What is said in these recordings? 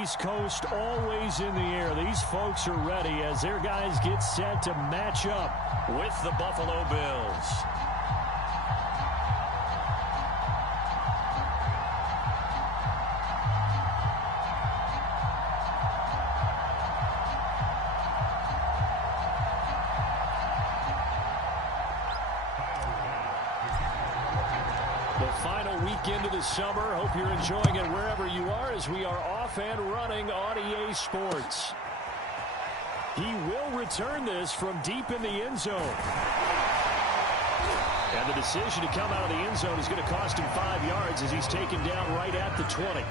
East Coast always in the air. These folks are ready as their guys get set to match up with the Buffalo Bills. Into the summer. Hope you're enjoying it wherever you are as we are off and running on EA Sports. He will return this from deep in the end zone. And the decision to come out of the end zone is going to cost him 5 yards as he's taken down right at the 20.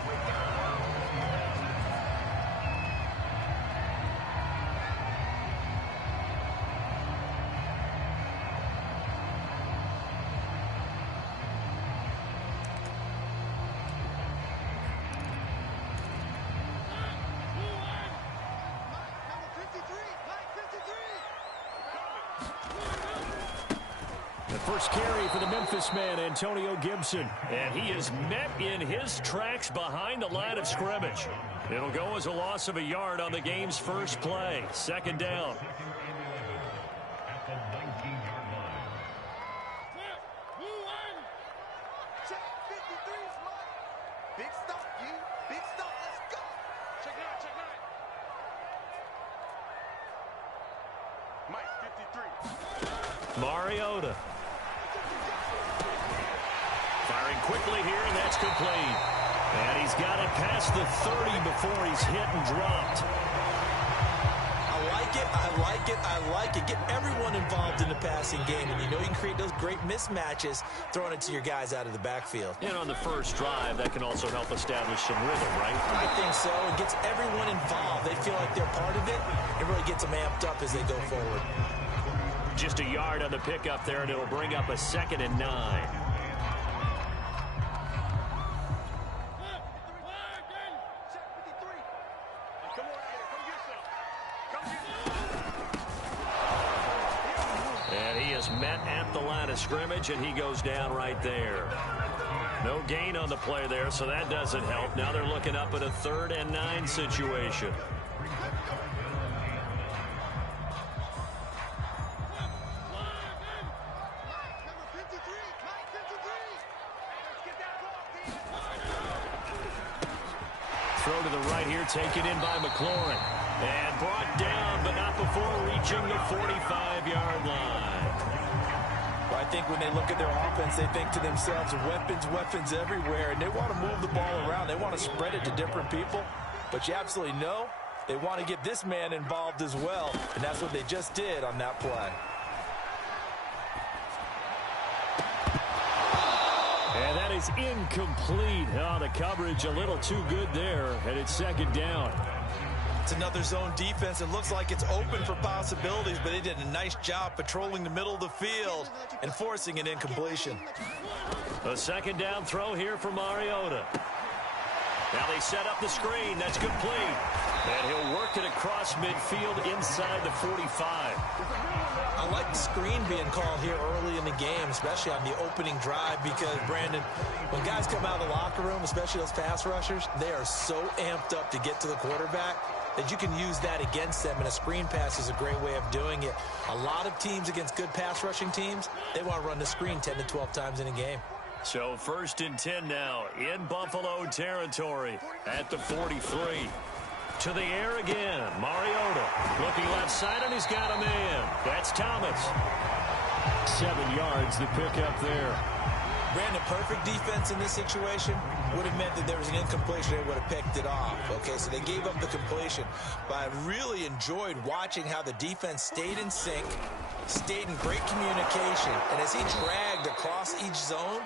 First carry for the Memphis man, Antonio Gibson. And he is met in his tracks behind the line of scrimmage. It'll go as a loss of a yard on the game's first play. Second down. At the 19-yard line. Check 53 is mine. Big stop, you. Big stop. Let's go. Check it out. Check it out. Mike, 53. Mariota. Firing quickly here, and that's complete. And he's got it past the 30 before he's hit and dropped. I like it. I like it. I like it. Get everyone involved in the passing game, and you know you can create those great mismatches throwing it to your guys out of the backfield. And on the first drive, that can also help establish some rhythm, right? I think so. It gets everyone involved. They feel like they're part of it. It really gets them amped up as they go forward. Just a yard on the pickup there, and it'll bring up a 2nd and 9. Met at the line of scrimmage, and he goes down right there. No gain on the play there, so that doesn't help. Now they're looking up at a 3rd and 9 situation. Throw to the right here, taken in by McLaurin. And brought down, but not before reaching the 45-yard line. Well, I think when they look at their offense, they think to themselves, weapons everywhere, and they want to move the ball around. They want to spread it to different people, but you absolutely know they want to get this man involved as well, and that's what they just did on that play. And that is incomplete. Oh, the coverage a little too good there, and it's 2nd down. It's another zone defense. It looks like it's open for possibilities, but they did a nice job patrolling the middle of the field and forcing an incompletion. A 2nd down throw here for Mariota. Now they set up the screen. That's complete. And he'll work it across midfield inside the 45. I like the screen being called here early in the game, especially on the opening drive, because, Brandon, when guys come out of the locker room, especially those pass rushers, they are so amped up to get to the quarterback that you can use that against them, and a screen pass is a great way of doing it. A lot of teams against good pass rushing teams, they want to run the screen 10 to 12 times in a game. So 1st and 10 now in Buffalo territory at the 43. To the air again. Mariota looking left side, and he's got a man. That's Thomas. 7 yards the pickup there. Brandon, perfect defense in this situation would have meant that there was an incompletion. They would have picked it off. Okay, so they gave up the completion. But I really enjoyed watching how the defense stayed in sync, stayed in great communication. And as he dragged across each zone,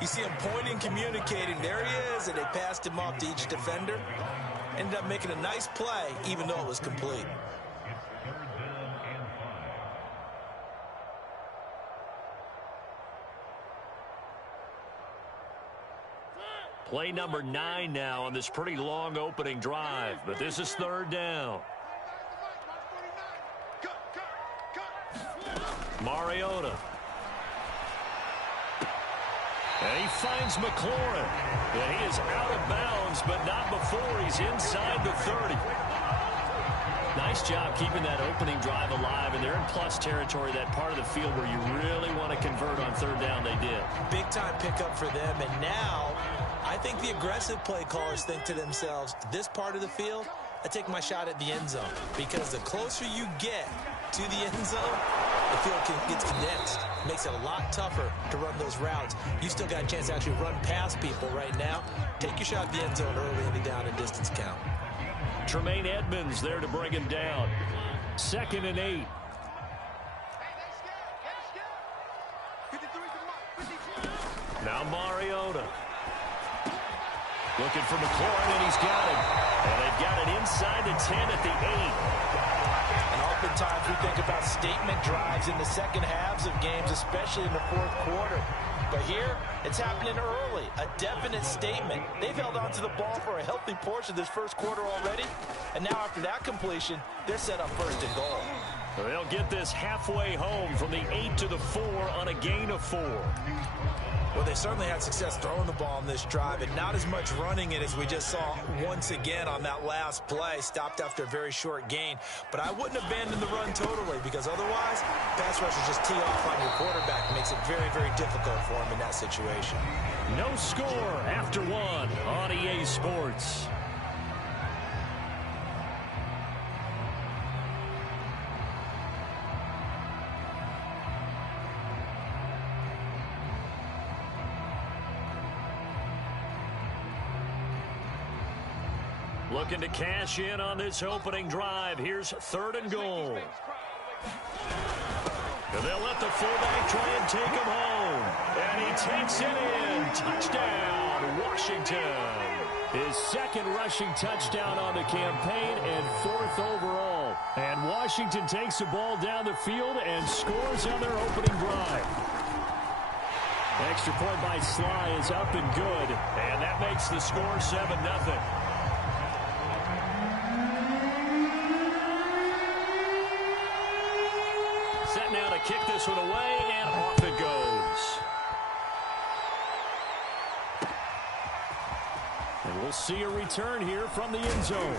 you see him pointing, communicating. There he is, and they passed him off to each defender. Ended up making a nice play, even though it was complete. Play number 9 now on this pretty long opening drive, but this is 3rd down. Mariota. And he finds McLaurin. And he is out of bounds, but not before he's inside the 30. Nice job keeping that opening drive alive, and they're in plus territory, that part of the field where you really want to convert on third down. They did. Big-time pickup for them, and now I think the aggressive play callers think to themselves, this part of the field, I take my shot at the end zone, because the closer you get to the end zone, the field gets condensed. It makes it a lot tougher to run those routes. You still got a chance to actually run past people right now. Take your shot at the end zone early in the down and distance count. Tremaine Edmonds there to bring him down. 2nd and 8. Now Mariota. Looking for McLaurin, and he's got it. And they've got it inside the 10 at the 8. And oftentimes we think about statement drives in the second halves of games, especially in the fourth quarter. But here, it's happening early. A definite statement. They've held on to the ball for a healthy portion of this first quarter already. And now after that completion, they're set up 1st and goal. They'll get this halfway home from the 8 to the 4 on a gain of 4. Well, they certainly had success throwing the ball on this drive, and not as much running it as we just saw once again on that last play. Stopped after a very short gain. But I wouldn't abandon the run totally, because otherwise, pass rushers just tee off on your quarterback. It makes it very, very difficult for him in that situation. No score after 1 on EA Sports. Looking to cash in on this opening drive. Here's 3rd and goal. And they'll let the fullback try and take him home. And he takes it in. Touchdown, Washington. His 2nd rushing touchdown on the campaign and 4th overall. And Washington takes the ball down the field and scores on their opening drive. Extra point by Sly is up and good. And that makes the score 7-0. Set now to kick this one away, and off it goes. And we'll see a return here from the end zone.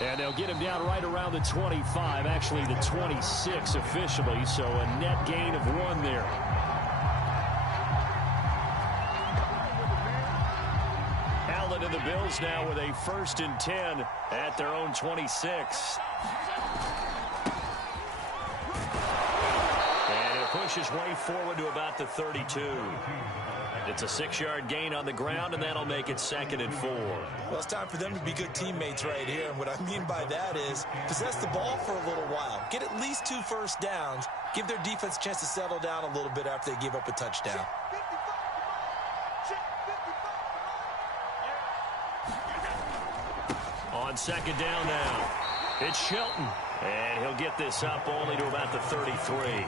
And they'll get him down right around the 25, actually the 26 officially, so a net gain of 1 there. Allen and the Bills now with a 1st and 10 at their own 26. Push his way forward to about the 32. It's a 6-yard gain on the ground, and that'll make it 2nd and 4. Well, it's time for them to be good teammates right here. And what I mean by that is possess the ball for a little while. Get at least 2 first downs. Give their defense a chance to settle down a little bit after they give up a touchdown. On 2nd down now, it's Shelton. And he'll get this up only to about the 33.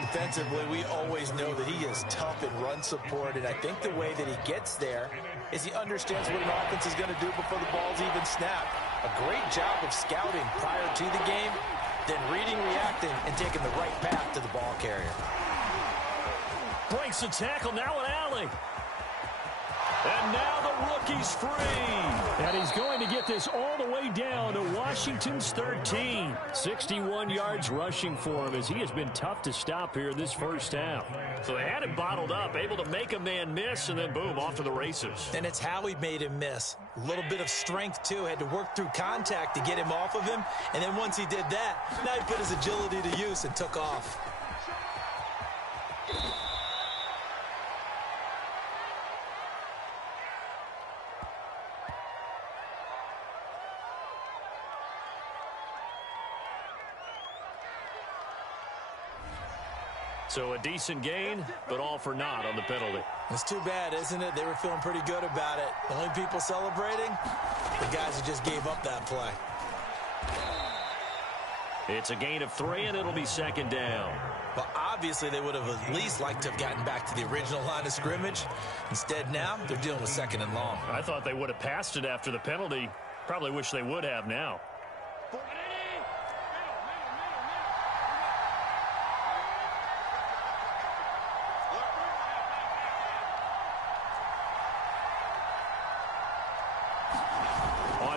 Defensively, we always know that he is tough in run support, and I think the way that he gets there is he understands what an offense is going to do before the ball's even snapped. A great job of scouting prior to the game, then reading, reacting, and taking the right path to the ball carrier. Breaks the tackle, now an alley. And now the rookie's free. And he's going to get this all the way down to Washington's 13. 61 yards rushing for him, as he has been tough to stop here this first half. So they had it bottled up, able to make a man miss, and then boom, off to the races. And it's how he made him miss. A little bit of strength, too. Had to work through contact to get him off of him. And then once he did that, now he put his agility to use and took off. So a decent gain, but all for naught on the penalty. It's too bad, isn't it? They were feeling pretty good about it. The only people celebrating, the guys who just gave up that play. It's a gain of 3, and it'll be 2nd down. Well, obviously, they would have at least liked to have gotten back to the original line of scrimmage. Instead, now, they're dealing with 2nd and long. I thought they would have passed it after the penalty. Probably wish they would have now.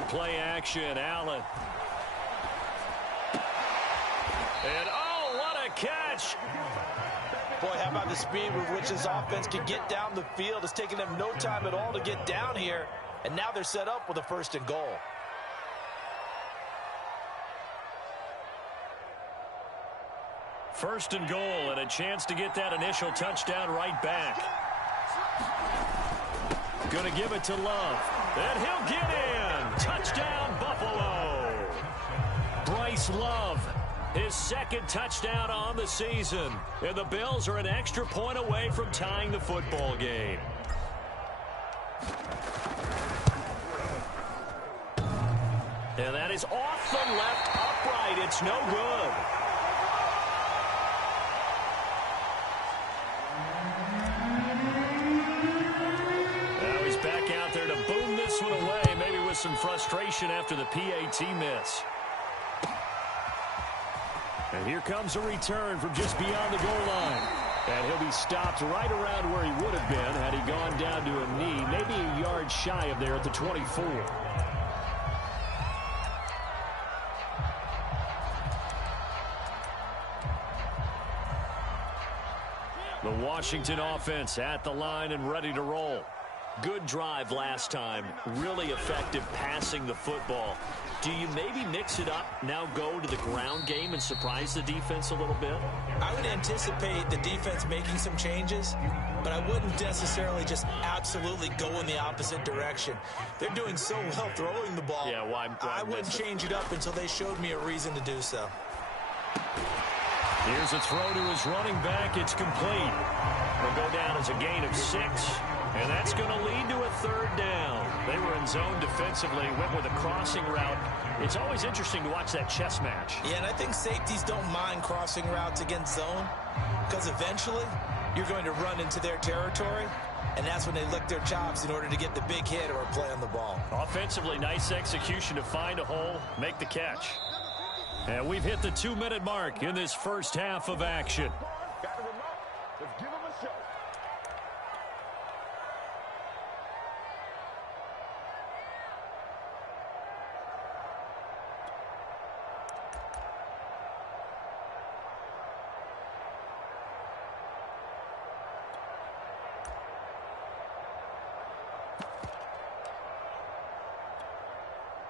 play action. Allen. And, oh, what a catch. Boy, how about the speed with which this offense can get down the field? It's taking them no time at all to get down here. And now they're set up with a 1st and goal. First and goal, and a chance to get that initial touchdown right back. Going to give it to Love. And he'll get in. Touchdown, Buffalo. Bryce Love, his 2nd touchdown on the season. And the Bills are an extra point away from tying the football game. And that is off the left upright. It's no good. Now he's back out there to boom this one away, maybe with some frustration after the PAT miss. And here comes a return from just beyond the goal line. And he'll be stopped right around where he would have been had he gone down to a knee, maybe a yard shy of there at the 24. The Washington offense at the line and ready to roll. Good drive last time. Really effective passing the football. Do you maybe mix it up, now go to the ground game and surprise the defense a little bit? I would anticipate the defense making some changes, but I wouldn't necessarily just absolutely go in the opposite direction. They're doing so well throwing the ball. Yeah, why I wouldn't change it up until they showed me a reason to do so. Here's a throw to his running back. It's complete. Will go down as a gain of 6, and that's going to lead to a 3rd down. They were in zone defensively, went with a crossing route. It's always interesting to watch that chess match. Yeah, and I think safeties don't mind crossing routes against zone because eventually you're going to run into their territory, and that's when they lick their chops in order to get the big hit or a play on the ball. Offensively, nice execution to find a hole, make the catch. And we've hit the 2-minute mark in this first half of action. Got the remote. Let's give him a show.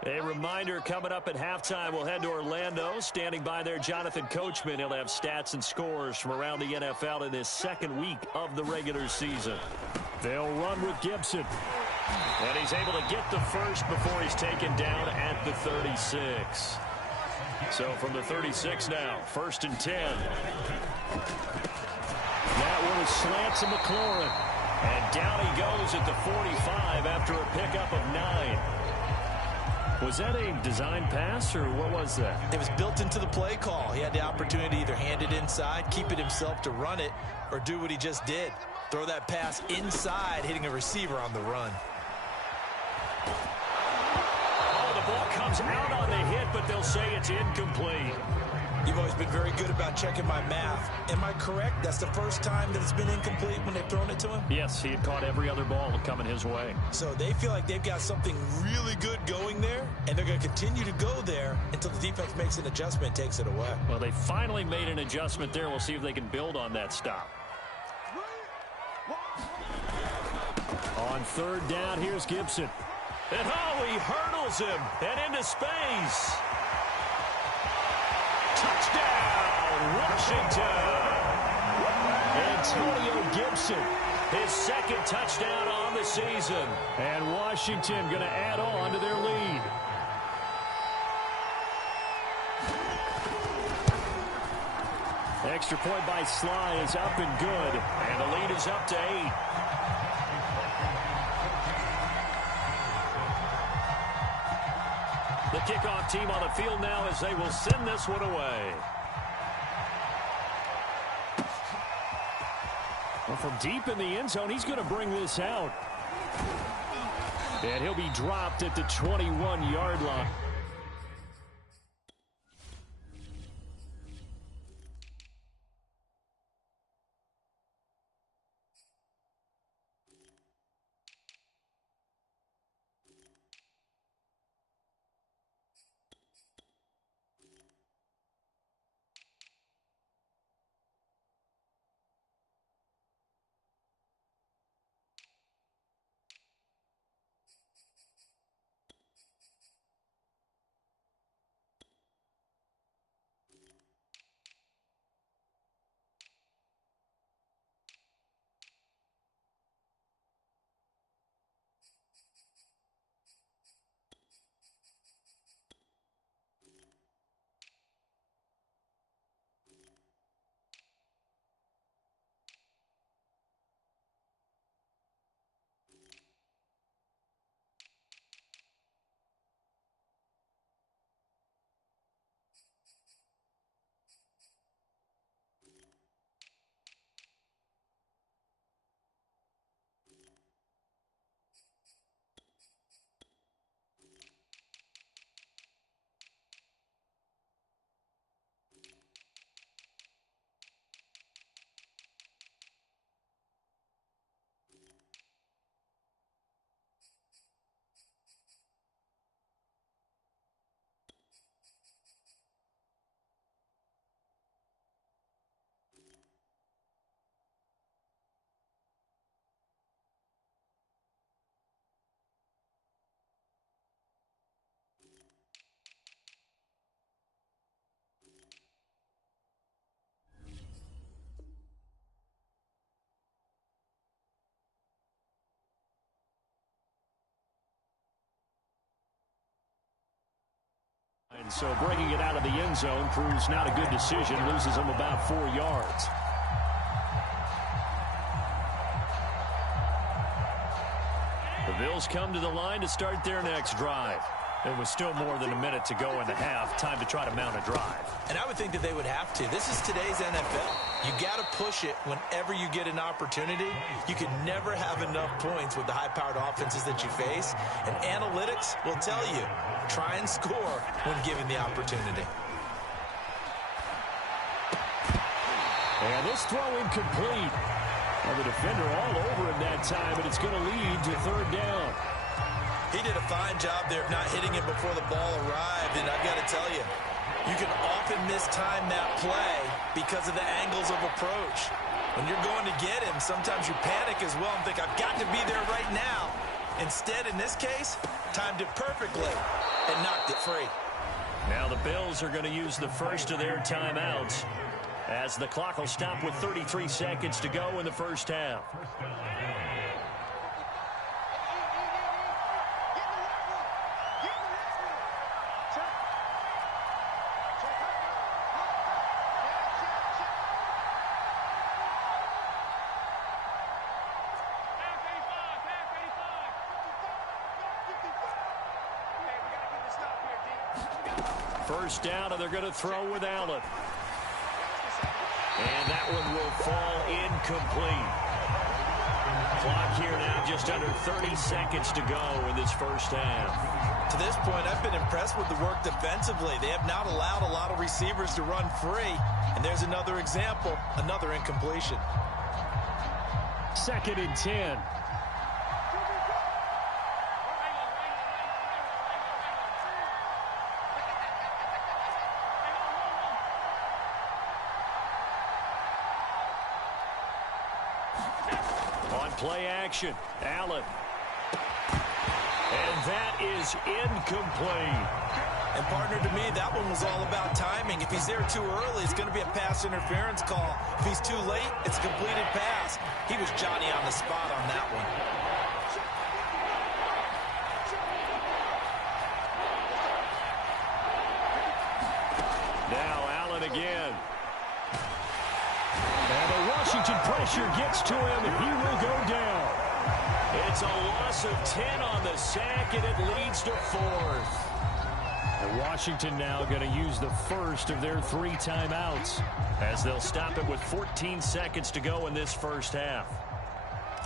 A reminder coming up at halftime, we'll head to Orlando. Standing by there, Jonathan Coachman. He'll have stats and scores from around the NFL in this 2nd week of the regular season. They'll run with Gibson. And he's able to get the first before he's taken down at the 36. So from the 36 now, 1st and 10. That one is slant to McLaurin. And down he goes at the 45 after a pickup of 9. Was that a design pass, or what was that? It was built into the play call. He had the opportunity to either hand it inside, keep it himself to run it, or do what he just did. Throw that pass inside, hitting a receiver on the run. Oh, the ball comes out on the hit, but they'll say it's incomplete. You've always been very good about checking my math. Am I correct? That's the first time that it's been incomplete when they've thrown it to him? Yes, he had caught every other ball coming his way. So they feel like they've got something really good going there, and they're going to continue to go there until the defense makes an adjustment and takes it away. Well, they finally made an adjustment there. We'll see if they can build on that stop. On 3rd down, here's Gibson. And oh, he hurdles him and into space. Touchdown, Washington. Antonio Gibson, his 2nd touchdown on the season. And Washington going to add on to their lead. Extra point by Sly is up and good. And the lead is up to 8. The kickoff team on the field now as they will send this one away. Well, from deep in the end zone, he's going to bring this out. And he'll be dropped at the 21-yard line. So bringing it out of the end zone proves not a good decision. Loses him about 4 yards. The Bills come to the line to start their next drive. There was still more than a minute to go in the half. Time to try to mount a drive. And I would think that they would have to. This is today's NFL. You got to push it whenever you get an opportunity. You can never have enough points with the high-powered offenses that you face. And analytics will tell you, try and score when given the opportunity. And this throw incomplete. Well, the defender all over him that time, and it's going to lead to third down. He did a fine job there of not hitting it before the ball arrived, and I've got to tell you, you can often mistime that play because of the angles of approach. When you're going to get him, sometimes you panic as well and think, I've got to be there right now. Instead, in this case, timed it perfectly and knocked it free. Now the Bills are going to use the first of their timeouts as the clock will stop with 33 seconds to go in the first half. First down, and they're going to throw with Allen. And that one will fall incomplete. Clock here now just under 30 seconds to go in this first half. To this point, I've been impressed with the work defensively. They have not allowed a lot of receivers to run free. And there's another example, another incompletion. 2nd and 10. Play action. Allen. And that is incomplete. And partner, to me, that one was all about timing. If he's there too early, it's going to be a pass interference call. If he's too late, it's a completed pass. He was Johnny on the spot on that one. Now Allen again. And the Washington pressure gets to him, and he will go down. It's a loss of 10 on the sack, and it leads to 4th. And Washington now going to use the first of their 3 timeouts as they'll stop it with 14 seconds to go in this first half.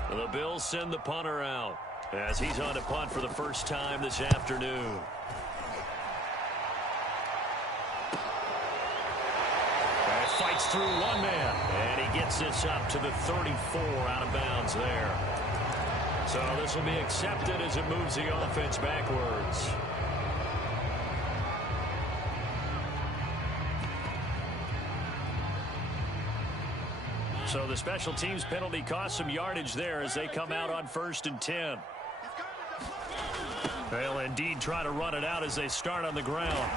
The Bills send the punter out as he's on to punt for the first time this afternoon. Fights through one man, and he gets this up to the 34 out of bounds there. So this will be accepted as it moves the offense backwards. So the special teams penalty cost some yardage there as they come out on 1st and 10. They'll indeed try to run it out as they start on the ground.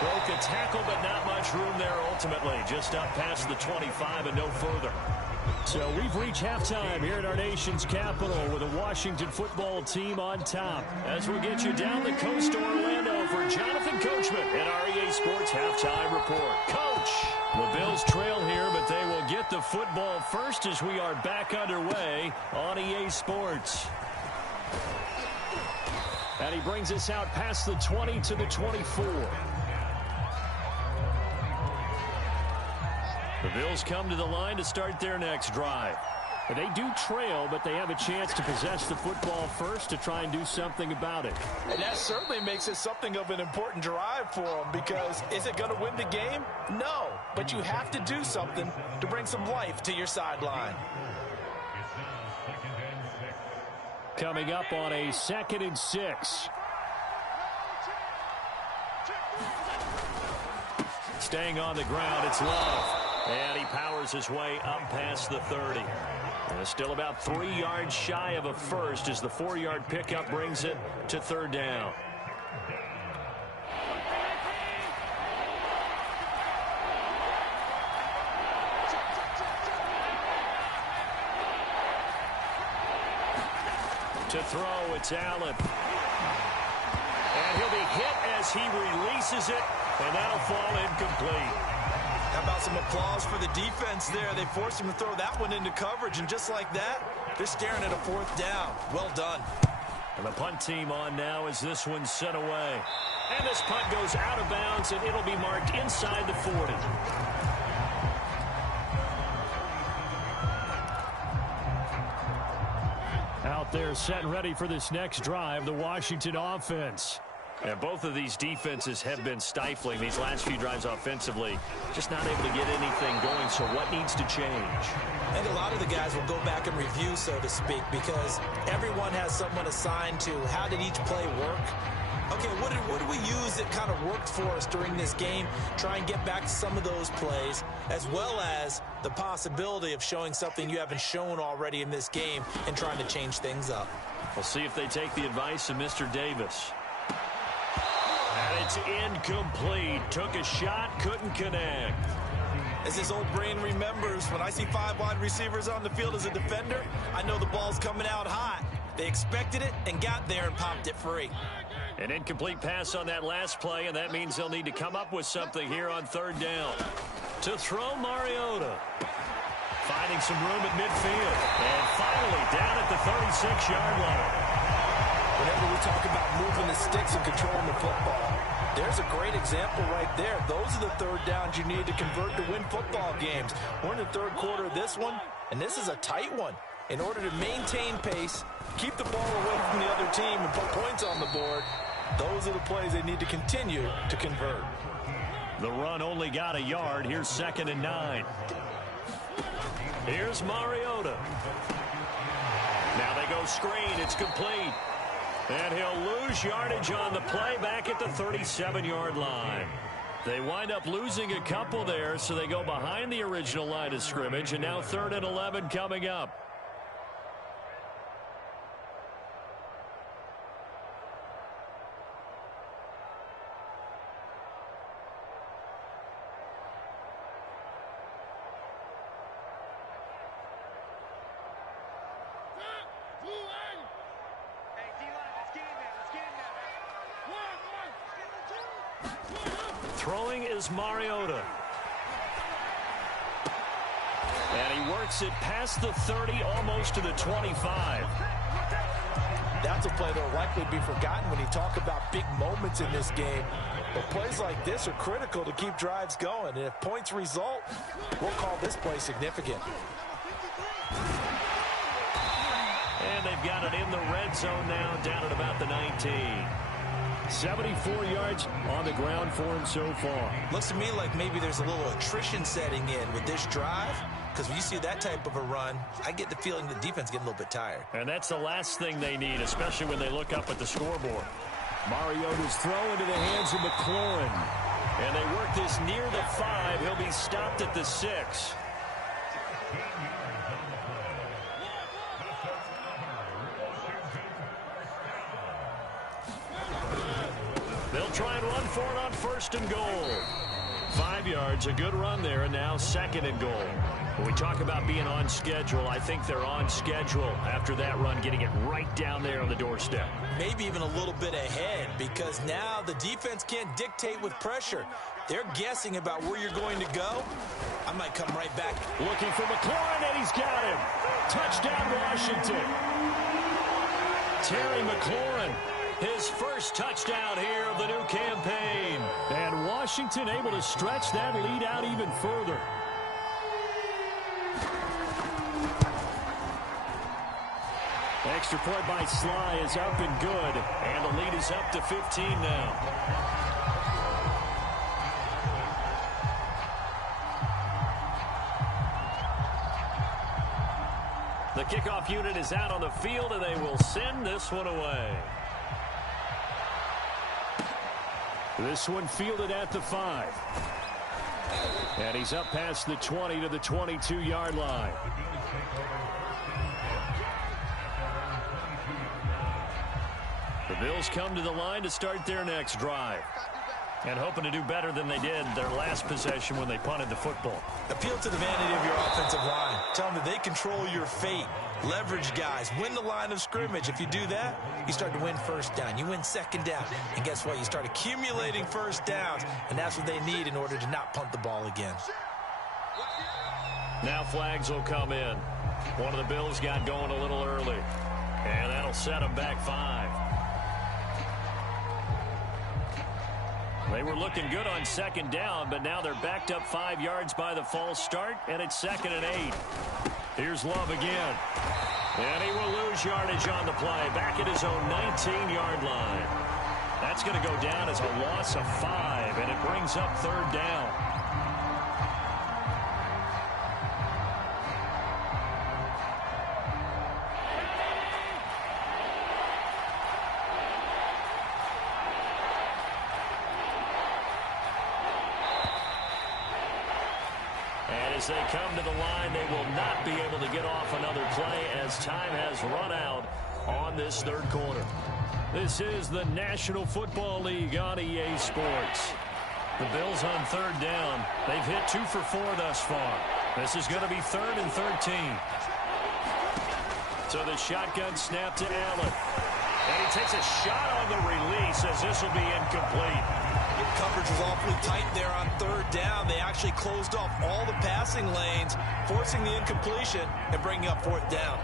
Broke a tackle, but not much room there ultimately. Just up past the 25 and no further. So we've reached halftime here at our nation's capital with the Washington football team on top. As we'll get you down the coast to Orlando for Jonathan Coachman and our EA Sports Halftime Report. Coach, the Bills trail here, but they will get the football first as we are back underway on EA Sports. And he brings us out past the 20 to the 24. The Bills come to the line to start their next drive. They do trail, but they have a chance to possess the football first to try and do something about it. And that certainly makes it something of an important drive for them, because is it going to win the game? No, but you have to do something to bring some life to your sideline. Coming up on a 2nd and 6. Staying on the ground, it's Love. And he powers his way up past the 30. Still about 3 yards shy of a first as the 4-yard pickup brings it to 3rd down. To throw, it's Allen. And he'll be hit as he releases it, and that'll fall incomplete. How about some applause for the defense there? They forced him to throw that one into coverage, and just like that, they're staring at a 4th down. Well done. And the punt team on now as this one's sent away. And this punt goes out of bounds, and it'll be marked inside the 40. Out there set and ready for this next drive, the Washington offense. And both of these defenses have been stifling these last few drives offensively. Just not able to get anything going, so what needs to change? I think a lot of the guys will go back and review, so to speak, because everyone has someone assigned to how did each play work. Okay, what did we use that kind of worked for us during this game? Try and get back to some of those plays, as well as the possibility of showing something you haven't shown already in this game and trying to change things up. We'll see if they take the advice of Mr. Davis. And it's incomplete. Took a shot, couldn't connect. As his old brain remembers, when I see 5 wide receivers on the field as a defender, I know the ball's coming out hot. They expected it and got there and popped it free. An incomplete pass on that last play, and that means they'll need to come up with something here on 3rd down. To throw, Mariota. Finding some room at midfield. And finally down at the 36-yard line. Whenever we talk about moving the sticks and controlling the football, there's a great example right there. Those are the 3rd downs you need to convert to win football games. We're in the 3rd quarter of this one, and this is a tight one. In order to maintain pace, keep the ball away from the other team, and put points on the board, those are the plays they need to continue to convert. The run only got a yard. Here's 2nd and 9. Here's Mariota. Now they go screen. It's complete. And he'll lose yardage on the play back at the 37-yard line. They wind up losing a couple there, so they go behind the original line of scrimmage, and now 3rd and 11 coming up. Throwing is Mariota. And he works it past the 30, almost to the 25. That's a play that will likely be forgotten when you talk about big moments in this game. But plays like this are critical to keep drives going. And if points result, we'll call this play significant. And they've got it in the red zone now, down at about the 19. 74 yards on the ground for him so far. Looks to me like maybe there's a little attrition setting in with this drive, because when you see that type of a run, I get the feeling the defense getting a little bit tired. And that's the last thing they need, especially when they look up at the scoreboard. Mariota's throw into the hands of McLaurin. And they work this near the 5. He'll be stopped at the 6. They'll try and run for it on 1st and goal. 5 yards, a good run there, and now 2nd and goal. When we talk about being on schedule, I think they're on schedule after that run, getting it right down there on the doorstep. Maybe even a little bit ahead, because now the defense can't dictate with pressure. They're guessing about where you're going to go. I might come right back. Looking for McLaurin, and he's got him. Touchdown, Washington. Terry McLaurin. His first touchdown here of the new campaign. And Washington able to stretch that lead out even further. Extra point by Sly is up and good. And the lead is up to 15 now. The kickoff unit is out on the field, and they will send this one away. This one fielded at the 5. And he's up past the 20 to the 22-yard line. The Bills come to the line to start their next drive. And hoping to do better than they did their last possession when they punted the football. Appeal to the vanity of your offensive line. Tell them that they control your fate. leverage guys, win the line of scrimmage. If you do that, you start to win first down. You win second down. And guess what? You start accumulating first downs, and that's what they need in order to not punt the ball again. Now flags will come in. One of the Bills got going a little early, and that'll set them back 5. They were looking good on second down, but now they're backed up 5 yards by the false start, and it's 2nd and 8. Here's Love again. And he will lose yardage on the play, back at his own 19-yard line. That's going to go down as a loss of 5, and it brings up 3rd down. As they come to the line, they will not be able to get off another play as time has run out on this 3rd quarter. This is the National Football League on EA Sports. The Bills on 3rd down. They've hit 2 for 4 thus far. This is going to be 3rd and 13. So the shotgun snap to Allen. And he takes a shot on the release as this will be incomplete. Coverage was awfully tight there on 3rd down. They actually closed off all the passing lanes, forcing the incompletion and bringing up 4th down.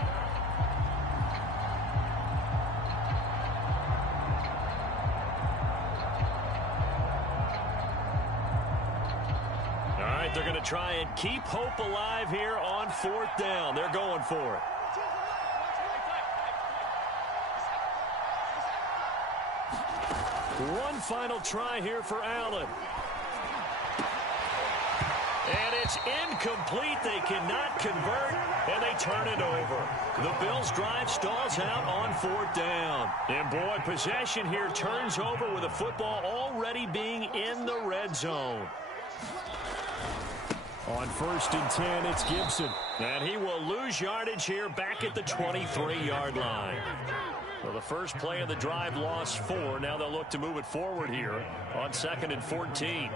All right, they're going to try and keep hope alive here on 4th down. They're going for it. One final try here for Allen. And it's incomplete. They cannot convert, and they turn it over. The Bills' drive stalls out on 4th down. And, boy, possession here turns over with the football already being in the red zone. On 1st and 10, it's Gibson. And he will lose yardage here back at the 23-yard line. So the first play of the drive lost 4. Now they'll look to move it forward here on 2nd and 14.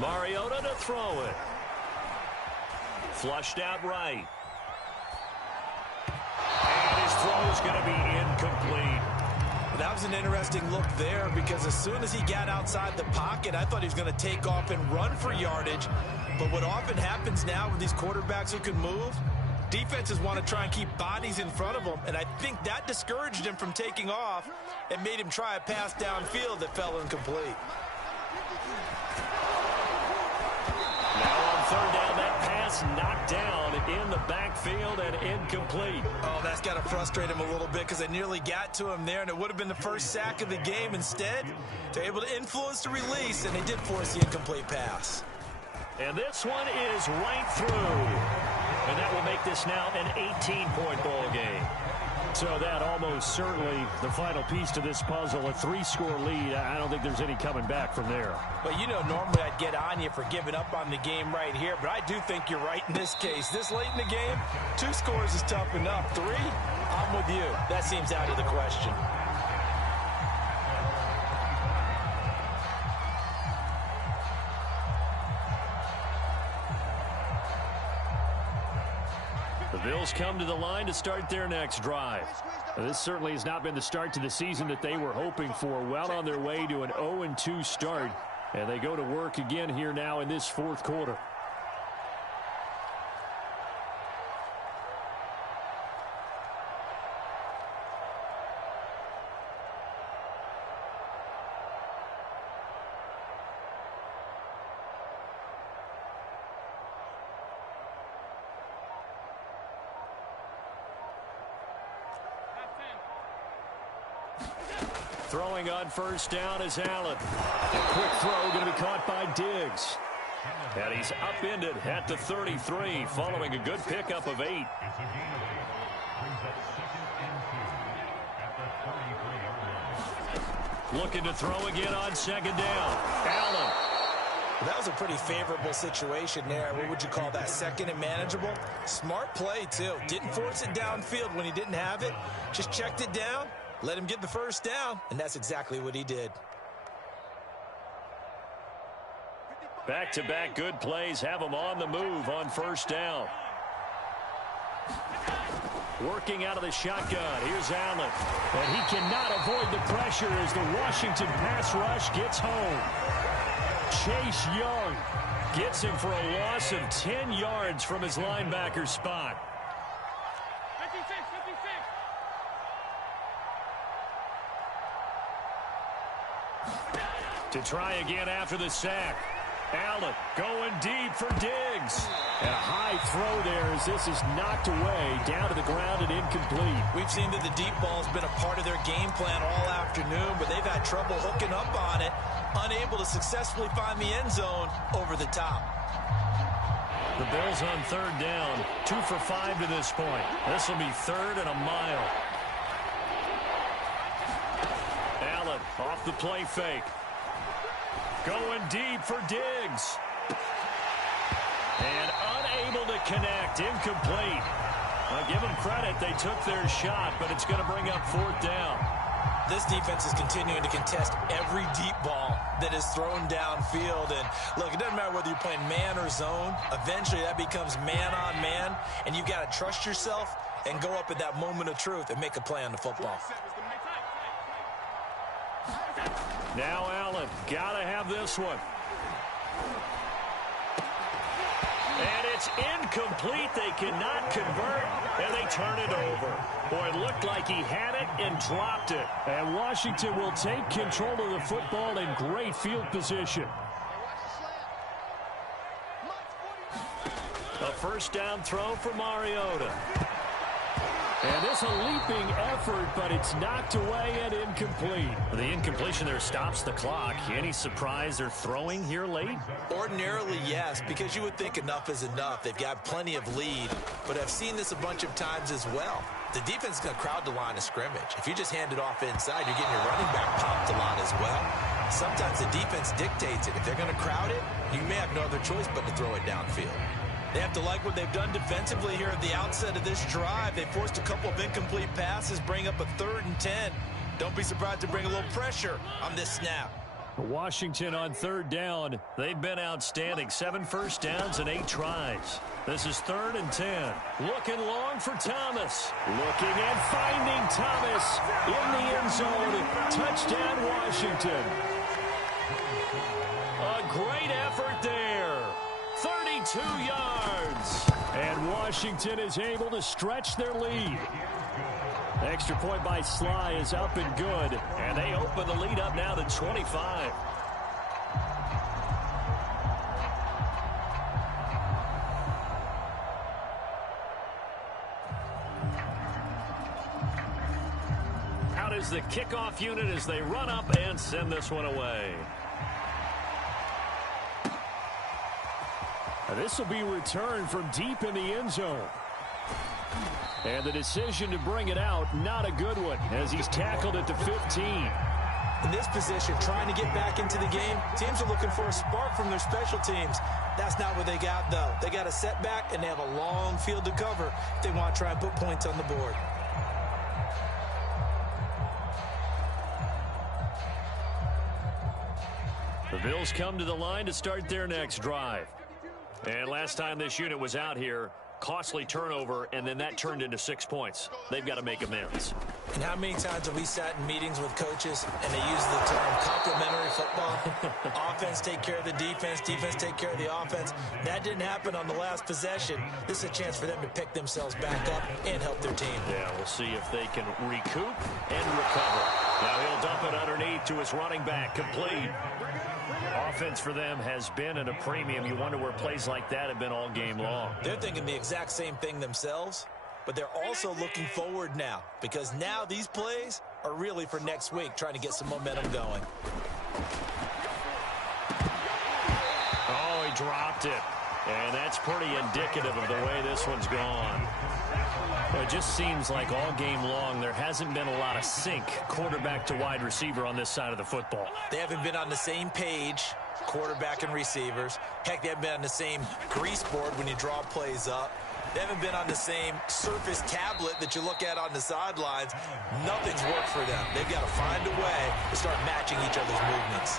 Mariota to throw it. Flushed out right. And his throw is going to be incomplete. That was an interesting look there because as soon as he got outside the pocket, I thought he was going to take off and run for yardage. But what often happens now with these quarterbacks who can move, defenses want to try and keep bodies in front of them, and I think that discouraged him from taking off and made him try a pass downfield that fell incomplete. Now on 3rd down, that pass knocked down in the backfield and incomplete. Oh, that's got to frustrate him a little bit because they nearly got to him there, and it would have been the first sack of the game. Instead, they're able to influence the release, and they did force the incomplete pass. And this one is right through. And that will make this now an 18-point ball game. So that almost certainly the final piece to this puzzle, a 3-score lead. I don't think there's any coming back from there. Well, you know, normally I'd get on you for giving up on the game right here, but I do think you're right in this case. This late in the game, 2 scores is tough enough. 3, I'm with you. That seems out of the question. The Bills come to the line to start their next drive. This certainly has not been the start to the season that they were hoping for. Well on their way to an 0-2 start. And they go to work again here now in this 4th quarter. Throwing on 1st down is Allen. A quick throw going to be caught by Diggs. And he's upended at the 33 following a good pickup of 8. Looking to throw again on 2nd down. Allen. That was a pretty favorable situation there. What would you call that? 2nd and manageable? Smart play, too. Didn't force it downfield when he didn't have it. Just checked it down, let him get the 1st down, and that's exactly what he did. Back-to-back good plays have them on the move on first down. Working out of the shotgun. Here's Allen. And he cannot avoid the pressure as the Washington pass rush gets home. Chase Young gets him for a loss of 10 yards from his linebacker spot. To try again after the sack. Allen going deep for Diggs. And a high throw there as this is knocked away down to the ground and incomplete. We've seen that the deep ball has been a part of their game plan all afternoon, but they've had trouble hooking up on it, unable to successfully find the end zone over the top. The Bills on third down, 2 for 5 to this point. This will be third and a mile. Allen off the play fake. Going deep for Diggs. And unable to connect. Incomplete. I'll give them credit. They took their shot, but it's going to bring up fourth down. This defense is continuing to contest every deep ball that is thrown downfield. And, look, it doesn't matter whether you're playing man or zone. Eventually, that becomes man on man, and you've got to trust yourself and go up at that moment of truth and make a play on the football. Now Allen, gotta have this one. And it's incomplete. They cannot convert, and they turn it over. Boy, it looked like he had it and dropped it. And Washington will take control of the football in great field position. A first down throw for Mariota. And this a leaping effort, but it's knocked away and incomplete. The incompletion there stops the clock. Any surprise they're throwing here late? Ordinarily, yes, because you would think enough is enough. They've got plenty of lead, but I've seen this a bunch of times as well. The defense is going to crowd the line of scrimmage. If you just hand it off inside, you're getting your running back popped a lot as well. Sometimes the defense dictates it. If they're going to crowd it, you may have no other choice but to throw it downfield. They have to like what they've done defensively here at the outset of this drive. They forced a couple of incomplete passes, bring up a 3rd and 10. Don't be surprised to bring a little pressure on this snap. Washington on third down. They've been outstanding. 7 first downs and 8 tries. This is 3rd and 10. Looking long for Thomas. Looking and finding Thomas in the end zone. Touchdown, Washington. A great effort there. 32 yards. And Washington is able to stretch their lead. Extra point by Sly is up and good. And they open the lead up now to 25. Out is the kickoff unit as they run up and send this one away. This will be returned from deep in the end zone. And the decision to bring it out, not a good one, as he's tackled at the 15. In this position, trying to get back into the game, teams are looking for a spark from their special teams. That's not what they got, though. They got a setback, and they have a long field to cover if they want to try and put points on the board. The Bills come to the line to start their next drive. And last time this unit was out here, costly turnover, and then that turned into 6 points. They've got to make amends. And how many times have we sat in meetings with coaches and they use the term complementary football? Offense take care of the defense, defense take care of the offense. That didn't happen on the last possession. This is a chance for them to pick themselves back up and help their team. Yeah, we'll see if they can recoup and recover. Now he'll dump it underneath to his running back, complete. Offense for them has been at a premium. You wonder where plays like that have been all game long. They're thinking the exact same thing themselves, but they're also looking forward now because now these plays are really for next week, trying to get some momentum going. Oh, he dropped it. And that's pretty indicative of the way this one's gone. Well, it just seems like all game long there hasn't been a lot of sync quarterback to wide receiver on this side of the football. They haven't been on the same page, quarterback and receivers. Heck, they haven't been on the same grease board when you draw plays up. They haven't been on the same Surface tablet that you look at on the sidelines. Nothing's worked for them. They've got to find a way to start matching each other's movements.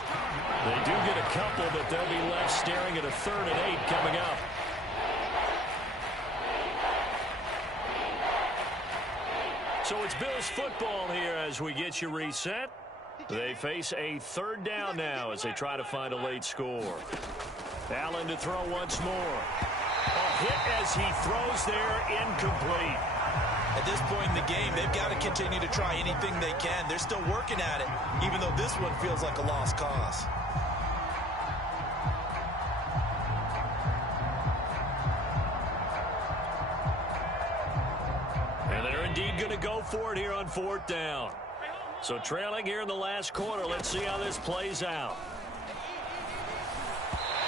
They do get a couple, but they'll be left staring at a 3rd and 8 coming up. So it's Bills football here as we get you reset. They face a 3rd down now as they try to find a late score. Allen to throw once more. A hit as he throws there, incomplete. At this point in the game, they've got to continue to try anything they can. They're still working at it, even though this one feels like a lost cause. And they're indeed going to go for it here on 4th down. So trailing here in the last quarter, let's see how this plays out.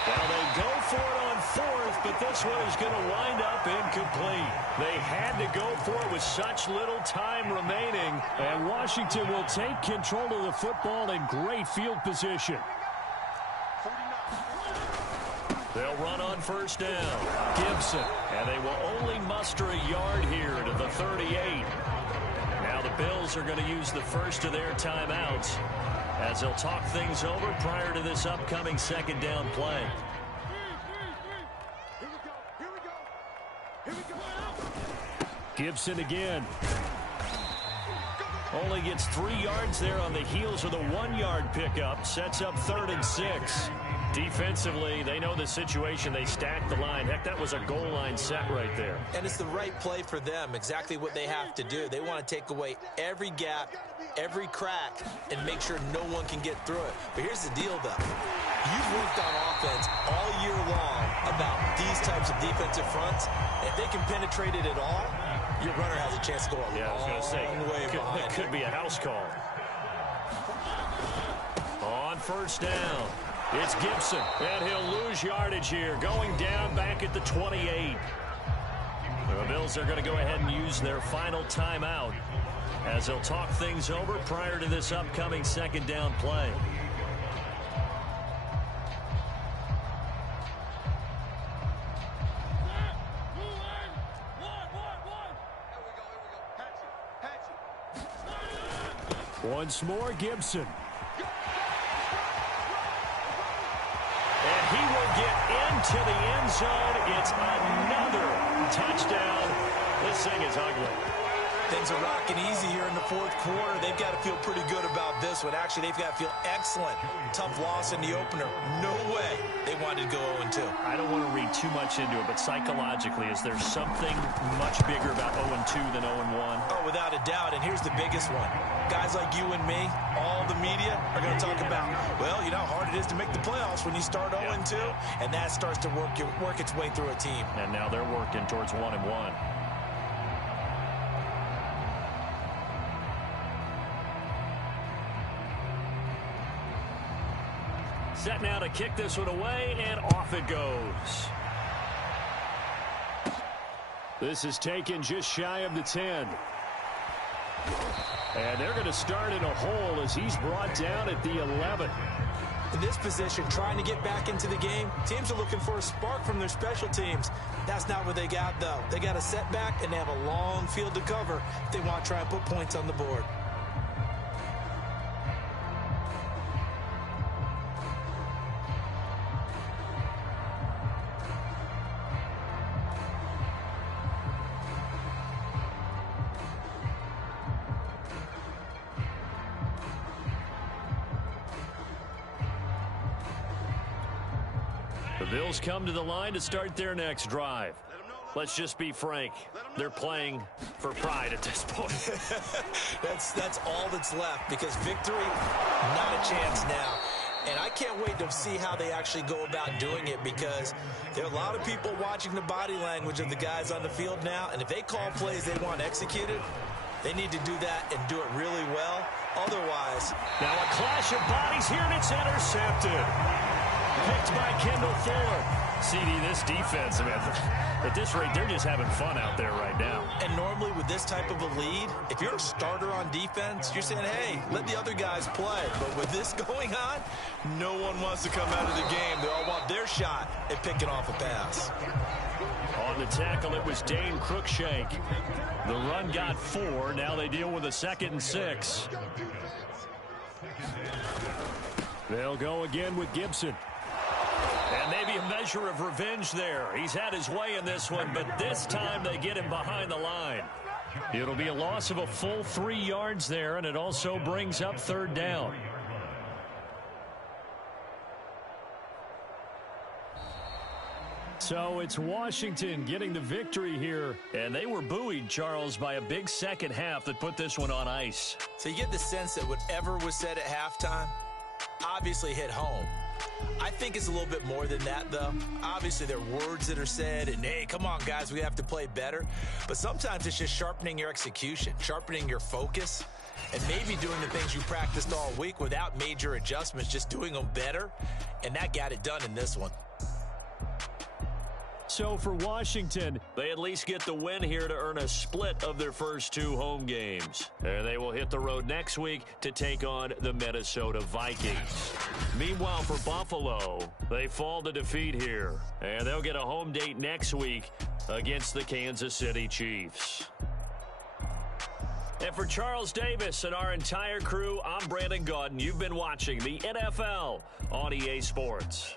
Well, they go for it on 4th, but this one is going to wind up incomplete. They had to go for it with such little time remaining. And Washington will take control of the football in great field position. They'll run on 1st down. Gibson. And they will only muster a yard here to the 38. Now the Bills are going to use the first of their timeouts as they'll talk things over prior to this upcoming 2nd down play. Gibson again. Only gets 3 yards there on the heels of the 1-yard pickup. Sets up 3rd and 6. Defensively, they know the situation. They stack the line. Heck, that was a goal line set right there. And it's the right play for them, exactly what they have to do. They want to take away every gap, every crack, and make sure no one can get through it. But here's the deal, though. You've worked on offense all year long about these types of defensive fronts. If they can penetrate it at all, your runner has a chance to go a long way behind. It could be a house call. On 1st down. It's Gibson, and he'll lose yardage here, going down back at the 28. The Bills are going to go ahead and use their final timeout as they'll talk things over prior to this upcoming 2nd down play. Once more, Gibson. He will get into the end zone. It's another touchdown. This thing is ugly. Things are rocking easy here in the 4th quarter. They've got to feel pretty good about this one. Actually, they've got to feel excellent. Tough loss in the opener. No way they wanted to go 0-2. I don't want to read too much into it, but psychologically, is there something much bigger about 0-2 than 0-1? Oh, without a doubt. And here's the biggest one. Guys like you and me, all the media, are going to talk about, well, you know how hard it is to make the playoffs when you start 0-2, and that starts to work its way through a team. And now they're working towards 1-1. Set now to kick this one away, and off it goes. This is taken just shy of the 10. And they're going to start in a hole as he's brought down at the 11. In this position, trying to get back into the game, teams are looking for a spark from their special teams. That's not what they got, though. They got a setback, and they have a long field to cover if they want to try and put points on the board. The Bills come to the line to start their next drive. Let's just be frank. They're playing for pride at this point. That's all that's left, because victory, not a chance now. And I can't wait to see how they actually go about doing it, because there are a lot of people watching the body language of the guys on the field now, and if they call plays they want executed, they need to do that and do it really well. Otherwise... Now a clash of bodies here, and it's intercepted. Picked by Kendall Fuller. CD, this defense, I mean, at this rate, they're just having fun out there right now. And normally with this type of a lead, if you're a starter on defense, you're saying, hey, let the other guys play. But with this going on, no one wants to come out of the game. They all want their shot at picking off a pass. On the tackle, it was Dane Cruikshank. The run got 4. Now they deal with a 2nd and 6. They'll go again with Gibson. And maybe a measure of revenge there. He's had his way in this one, but this time they get him behind the line. It'll be a loss of a full 3 yards there, and it also brings up 3rd down. So it's Washington getting the victory here. And they were buoyed, Charles, by a big second half that put this one on ice. So you get the sense that whatever was said at halftime obviously hit home. I think it's a little bit more than that, though. Obviously, there are words that are said, and, hey, come on, guys, we have to play better. But sometimes it's just sharpening your execution, sharpening your focus, and maybe doing the things you practiced all week without major adjustments, just doing them better. And that got it done in this one. So for Washington, they at least get the win here to earn a split of their first 2 home games. And they will hit the road next week to take on the Minnesota Vikings. Meanwhile, for Buffalo, they fall to defeat here. And they'll get a home date next week against the Kansas City Chiefs. And for Charles Davis and our entire crew, I'm Brandon Gaudin. You've been watching the NFL on EA Sports.